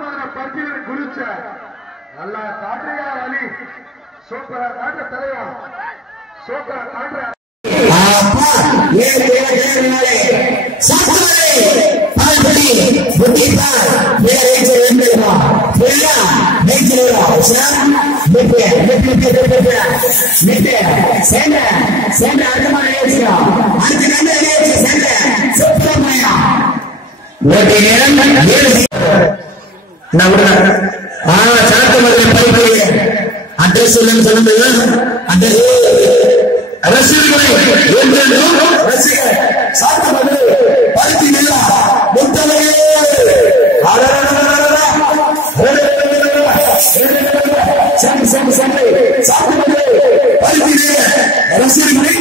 பரிசீலனை குறிச்ச நல்லா காட்டுறியா வலி சூப்பரா காட்டுற தலைவா சூப்பரா காட்டுற அட்ரஸ் சொல்லுங்க ரசிகர்களை சாத்தமது பருத்தி நிலா முத்தமையே சாத்தமது பருத்தி நில ரசிகர்களை